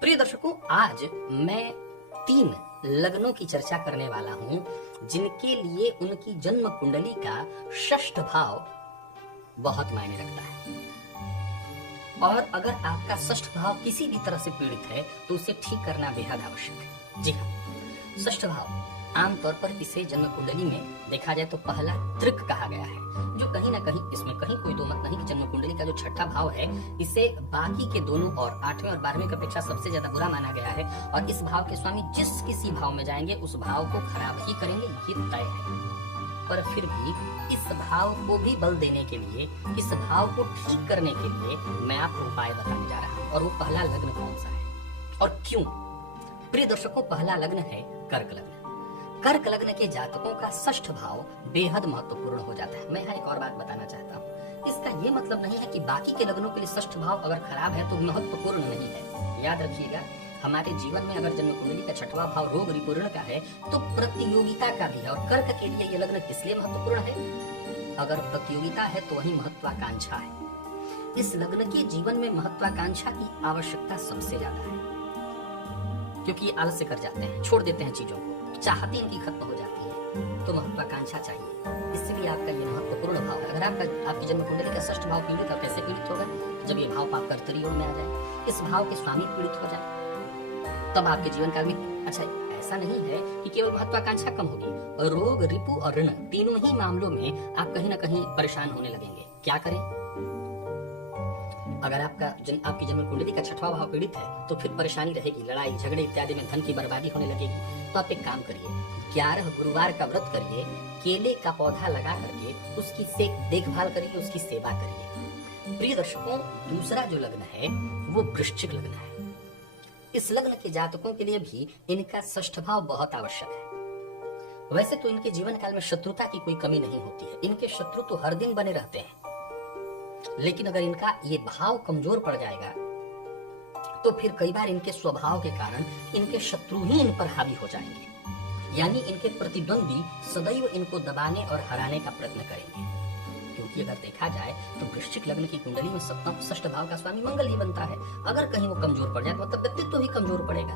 प्रिय दर्शकों, आज मैं 3 लग्नों की चर्चा करने वाला हूं जिनके लिए उनकी जन्म कुंडली का षष्ठ भाव बहुत मायने रखता है। और अगर आपका षष्ठ भाव किसी भी तरह से पीड़ित है तो उसे ठीक करना बेहद आवश्यक है। जी हाँ, षष्ठ भाव आमतौर पर इसे जन्म कुंडली में देखा जाए तो पहला त्रिक कहा गया है, जो कहीं ना कहीं, इसमें कहीं कोई दो मत नहीं कि जन्म कुंडली का जो छठा भाव है इसे बाकी के दोनों और 8वें और 12वें की अपेक्षा सबसे ज्यादा बुरा माना गया है। और इस भाव के स्वामी जिस किसी भाव में जाएंगे उस भाव को खराब ही करेंगे, ये तय है। पर फिर भी इस भाव को भी बल देने के लिए, इस भाव को ठीक करने के लिए मैं आपको उपाय बताने जा रहा हूँ। और वो पहला लग्न कौन सा है और क्यों? प्रिय दर्शकों, पहला लग्न है कर्क लग्न। कर्क लग्न के जातकों का षष्ठ भाव बेहद महत्वपूर्ण हो जाता है। मैं यहाँ एक और बात बताना चाहता हूँ, इसका ये मतलब नहीं है कि बाकी के लग्नों के लिए षष्ठ भाव अगर खराब है तो महत्वपूर्ण नहीं है। याद रखिएगा, हमारे जीवन में अगर जन्म कुंडली का छठवां भाव रोग रिपूर्ण का है तो प्रतियोगिता का भी है। और कर्क के लिए ये लग्न किस लिए महत्वपूर्ण है? अगर प्रतियोगिता है तो वही महत्वाकांक्षा है। इस लग्न के जीवन में महत्वाकांक्षा की आवश्यकता सबसे ज्यादा है, क्योंकि ये आलस्य कर जाते हैं, छोड़ देते हैं चीजों को, चाहती इनकी खत्म हो जाती है, तो महत्वाकांक्षा चाहिए। इसलिए आपका ये महत्वपूर्ण भाव है। अगर आपकी जन्म कुंडली का षष्ठ भाव पीड़ित और कैसे पीड़ित होगा? जब ये भाव पाप कर्तरी योग में आ जाए, इस भाव के स्वामी पीड़ित हो जाए, तब आपके जीवन काल में, अच्छा ऐसा नहीं है कि केवल महत्वाकांक्षा कम होगी, रोग रिपु और ऋण तीनों ही मामलों में आप कहीं ना कहीं परेशान होने लगेंगे। क्या करें? अगर आपकी जन्म कुंडली का छठवां भाव पीड़ित है तो फिर परेशानी रहेगी, लड़ाई झगड़े इत्यादि में धन की बर्बादी होने लगेगी। तो आप एक काम करिए, 11 गुरुवार का व्रत करिए, केले का पौधा लगा करके उसकी देखभाल करिए, उसकी सेवा करिए। प्रिय दर्शकों, दूसरा जो लग्न है वो वृश्चिक लग्न है। इस लग्न के जातकों के लिए भी इनका षष्ठ भाव बहुत आवश्यक है। वैसे तो इनके जीवन काल में शत्रुता की कोई कमी नहीं होती है, इनके शत्रु तो हर दिन बने रहते हैं। लेकिन अगर इनका ये भाव कमजोर पड़ जाएगा तो फिर कई बार इनके स्वभाव के कारण इनके शत्रु ही इन पर हावी हो जाएंगे, यानी इनके प्रतिद्वंदी सदैव इनको दबाने और हराने का प्रयत्न करेंगे। क्योंकि अगर देखा जाए तो वृश्चिक लग्न की कुंडली में सप्तम षष्ठ भाव का स्वामी मंगल ही बनता है। अगर कहीं वो कमजोर पड़ जाए तो मतलब व्यक्तित्व भी कमजोर पड़ेगा।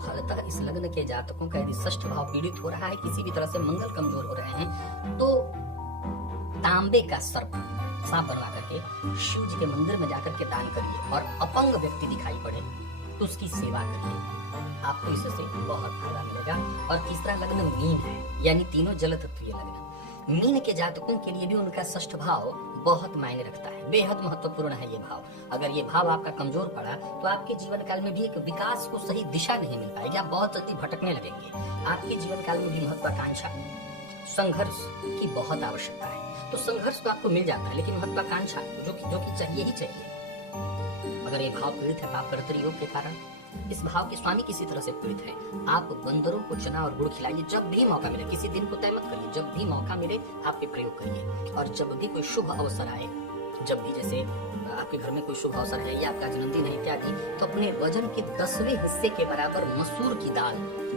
फलतः इस लग्न के जातकों का यदि षष्ठ भाव पीड़ित हो रहा है, किसी भी तरह से मंगल कमजोर हो रहे हैं, तो तांबे का सर्प सांप बनवा करके शिव जी के मंदिर में जाकर के दान करिए। और अपंग व्यक्ति दिखाई पड़े तो उसकी सेवा करिए, आपको इससे बहुत फायदा मिलेगा। और तीसरा लग्न मीन है, यानी तीनों जल तत्वीय लग्न। मीन के जातकों के लिए भी उनका षष्ठ भाव बहुत मायने रखता है, बेहद महत्वपूर्ण है ये भाव। अगर ये भाव आपका कमजोर पड़ा तो आपके जीवन काल में भी एक विकास को सही दिशा नहीं मिल पाएगी, आप बहुत जल्दी भटकने लगेंगे। आपके जीवन काल में भी महत्वाकांक्षा, संघर्ष की बहुत आवश्यकता है। तो संघर्ष तो आपको मिल जाता है, लेकिन महत्वाकांक्षा जो कि चाहिए ही चाहिए। अगर ये भाव पीड़ित है पाप कर्तरी योग के कारण, इस भाव के स्वामी किसी तरह से पीड़ित है, आप बंदरों को चना और गुड़ खिलाइए जब भी मौका मिले। किसी दिन को तय मत करिए, जब भी मौका मिले आप ये प्रयोग करिए। और जब भी कोई शुभ अवसर आए, जब भी जैसे आपके घर में कोई शुभ अवसर है या आपका जन्मदिन है इत्यादि, तो अपने वजन के 10वें हिस्से के बराबर मसूर की दाल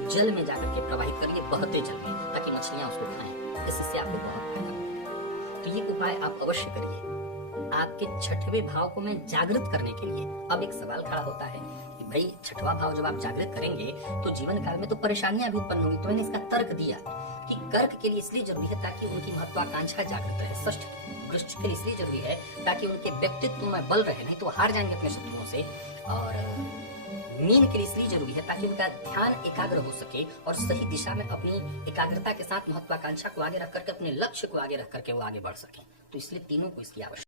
जल में जाकर के प्रवाहित करिए, बहते जल में, ताकि मछलियां उसको खाएं। इससे आपको बहुत फायदा मिलेगा। तो ये उपाय आप अवश्य करिए। आपके छठवें भाव को मैं जागृत करने के लिए, अब एक सवाल खड़ा होता है कि भाई छठवां भाव जब आप जागृत करेंगे तो जीवन काल में तो परेशानियां भी उत्पन्न होंगी। तो मैंने इसका तर्क दिया कि कर्क के लिए इसलिए जरूरी है ताकि उनकी महत्वाकांक्षा जागृत रहे, षष्ठ वृश्चिक के लिए इसलिए जरूरी है ताकि उनके व्यक्तित्व में बल रहे, नहीं तो हार जाएंगे अपने शत्रुओं से। और मीन के लिए इसलिए जरूरी है ताकि उनका ध्यान एकाग्र हो सके और सही दिशा में अपनी एकाग्रता के साथ महत्वाकांक्षा को आगे रख करके, अपने लक्ष्य को आगे रख करके वो आगे बढ़ सके। तो इसलिए तीनों को इसकी आवश्यकता